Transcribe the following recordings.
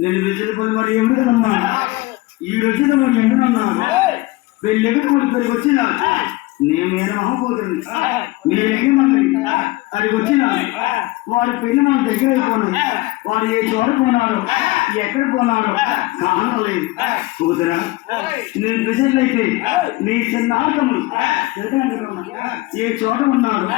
నేను వెజిటబుల్ మరి ఎందుకమ్మా ఈ రోజున మరి ఎందుకన్నా పెళ్ళికి పెళ్ళికి వచ్చిన నేను అమ్మపోతుంది నేనేమి మళ్ళీ అడిగి వచ్చిన వాడి పెళ్లి మన దగ్గర అయిపోను వాడు ఏ చోట పోనాడు ఎక్కడ పోనాడు కారణం లేదు కూతురా నేను ప్రెసిడెంట్ అయితే నీ చిన్న ఆటములు ఏ చోట ఉన్నాడు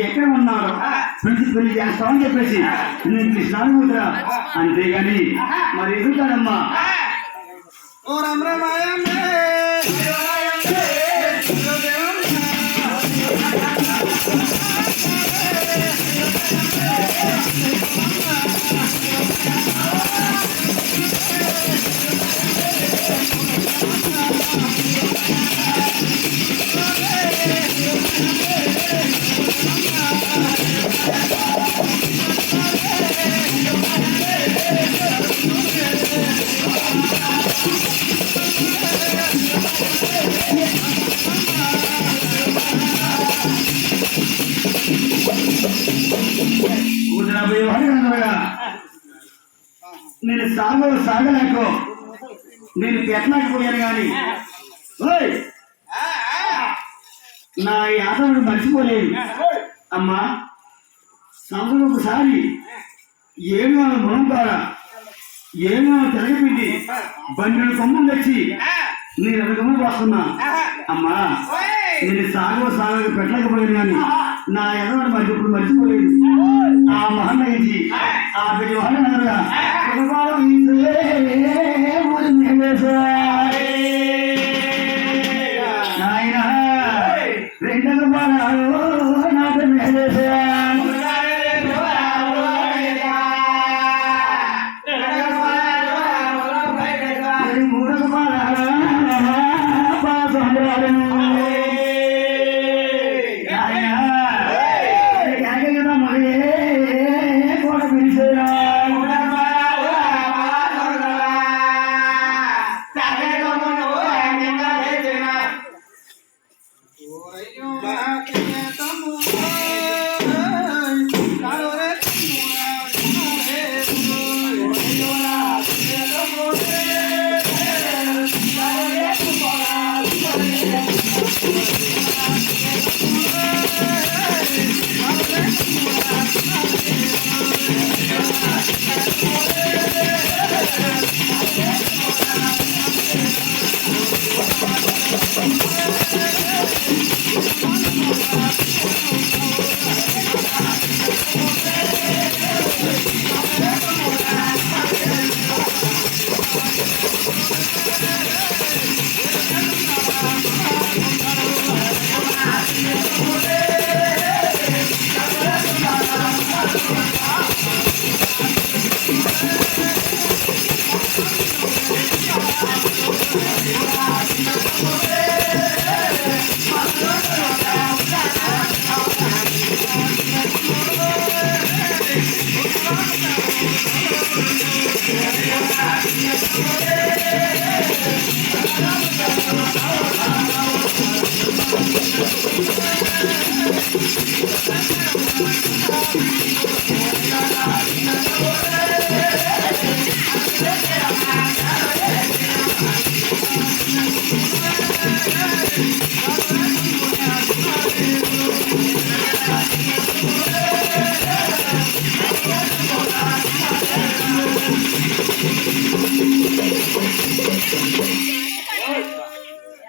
ఎక్కడ ఉన్నాడు ఫ్రెండ్స్ పెళ్లి చేస్తామని చెప్పేసి నేను కృష్ణాను కూతురా అంతేగాని మరి ఎదుగుతాడమ్మా ఓ రమరామాయమ్మే నేను సాగలేకు నేను పెట్టలేకపోయాను కానీ నా యాదవుడు మర్చిపోలేదు అమ్మా సంవత్సరం ఒకసారి ఏమో మనంతారా ఏమో తిరగపిండి బండిని కొమ్మలు తెచ్చి నేను ఎదగమని వస్తున్నా అమ్మా నేను సాగలేక పెట్టలేకపోయాను కానీ నా ఎదవాడు మరి ఇప్పుడు మర్చిపోలేదు ఆ మహన్నయ్యి ఆ బిడ్డ వాళ్ళగా నాయన రెండవ బాలాలు నాకు మూడవ బాలాలు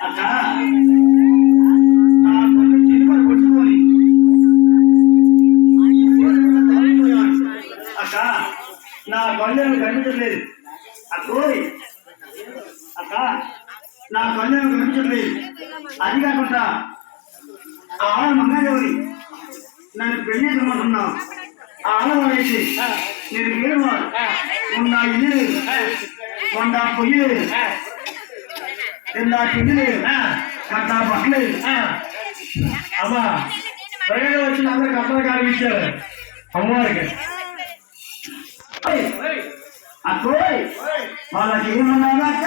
అక్క నా కొన్ని చిలుకలు కొట్టుకొని అక్క నా కళ్ళను కనిపించట్లేదు అక్కోయ్ అక్క నా కళ్ళను కనిపించట్లేదు అది కాకుండా ఆడ మంగళవరి నన్ను పెళ్లి చేయమంటున్నావు ఆడవాడైతే నేను వేరువాడు ఉన్న ఇల్లు లేదు కొండ పొయ్యి లేదు కింద తిండి లేదు కట్ట బట్టలేదు అమ్మా బయట వచ్చిన అందరికి అర్థం కాని ఇచ్చారు అమ్మవారికి అక్కోయ్ వాళ్ళకి ఏమన్నాక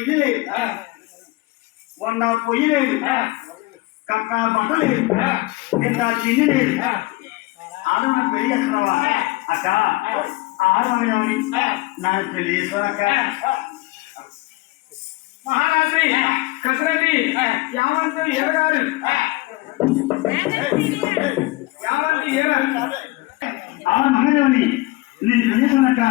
ఇది లేదు, వంద పొయ్యి లేదు, కక్క బట్ట లేదు, ఇంత తిండి లేదు. ఆడమని పెళ్లి చేస్తున్నావా అక్క? ఆడమని నాకు పెళ్లి చేసుకో అక్క. మహారాత్రి కసరతి యావంతు ఎరగారు యావంతు ఎరగారు ఆడ మంగదేవని నేను పెళ్లి చేసుకోనక్క.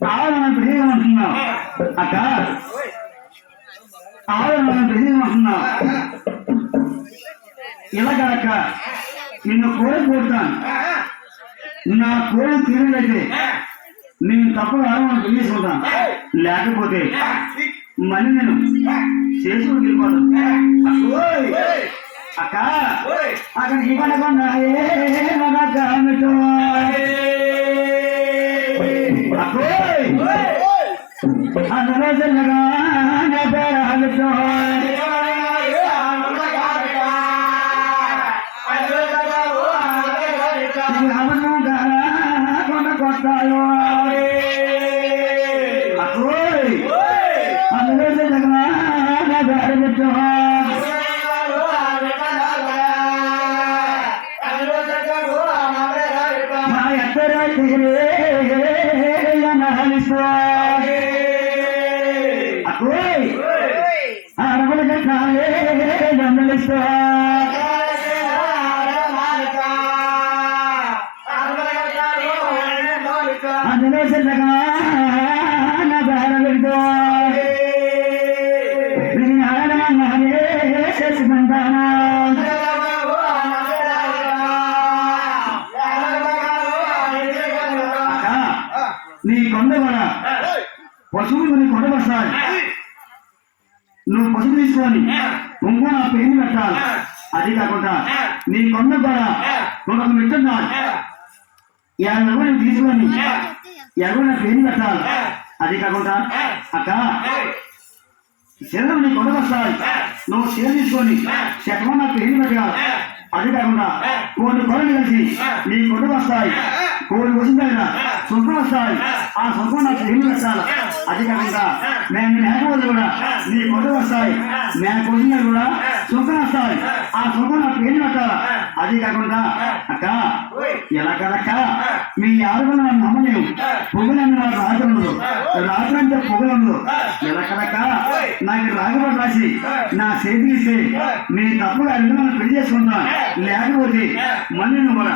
ఆడమని పెళ్లి చేసుకుంటున్నావు అక్క. ఆడమని పెళ్లి చేసుకుంటున్నావు ఇలాగక్క. నిన్ను కోరి కోరుతాను. నా కోరి తీరులైతే నేను తప్పగా ఆడమని పెళ్లి చేసుకుంటాను. లేకపోతే మళ్ళీ నేను చేసుకుని వెళ్ళిపోతాను అక్క. అక్కడ ఇవ్వకుండా అందులో చిన్నగా నా పేరు ఆగుతూ కొన్న కొట్టాలు అందులో చిన్నగా నా పేరు పెట్టు మా ఎత్తర అరవల కాలే దండలిస్తా అందులో చిన్నగా నా పేర పెడుతూ చేసుకుంటాను. నీ కొండ కూడా పశువులు నీ కొండ వస్తాయి. నువ్వు పశువు తీసుకొని ఇంకో నా పేరు పెట్టాలి. అది కాకుండా నీ కొండ కూడా ఒక మిట్టున్నాడు ఎవరు నువ్వు తీసుకొని ఎవరు నా పేరు పెట్టాలి. అది కాకుండా అక్క శరీరం నీ కొండ వస్తాయి. నువ్వు చీర తీసుకొని శకమా నా పేరు పెట్టాలి. అది కాకుండా కొన్ని కొరలు కలిసి నీ కొండ వస్తాయి. కోడి వచ్చిన దగ్గర సొంతం వస్తాయి. ఆ సొంతం నాకు ఏమి పెట్టాలి. అది కాకుండా మేము మేకపోతే కూడా నీ కొండ వస్తాయి. మేము వచ్చిన కూడా సొంతం వస్తాయి. ఆ సొంతం నాకు ఏమి పెట్టాలి. అది కాకుండా అక్క ఎలా కదక్క మీ ఆరుగురు నన్ను నమ్మలేవు. పొగులన్నీ నాకు రాత్రి ఉండదు. రాత్రి అంటే పొగులు ఉండదు. ఎలా కదక్క నాకు రాగబడి రాసి నా చేతి ఇస్తే నీ తప్పుగా అడిగి నన్ను పెళ్లి చేసుకుంటాను. లేకపోతే మళ్ళీ నువ్వు కూడా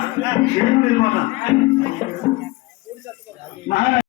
చేతులు వెళ్ళిపోతాను. మహారాజు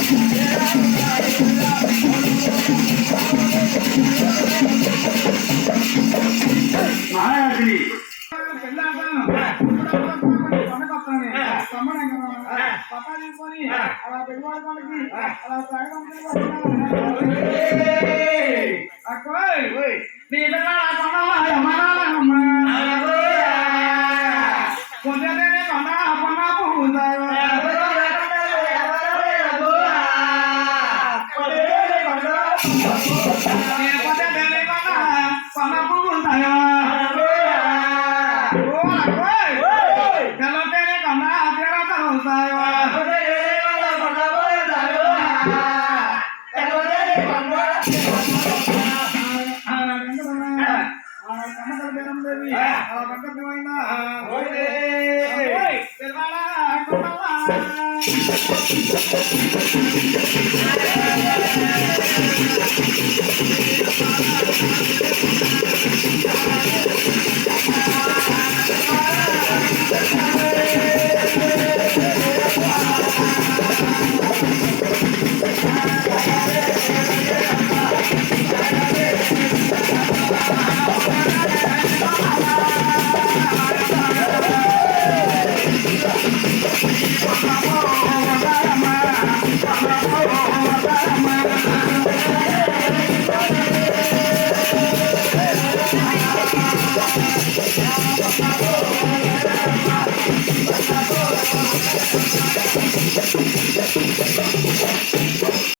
మహారాజుని Hey!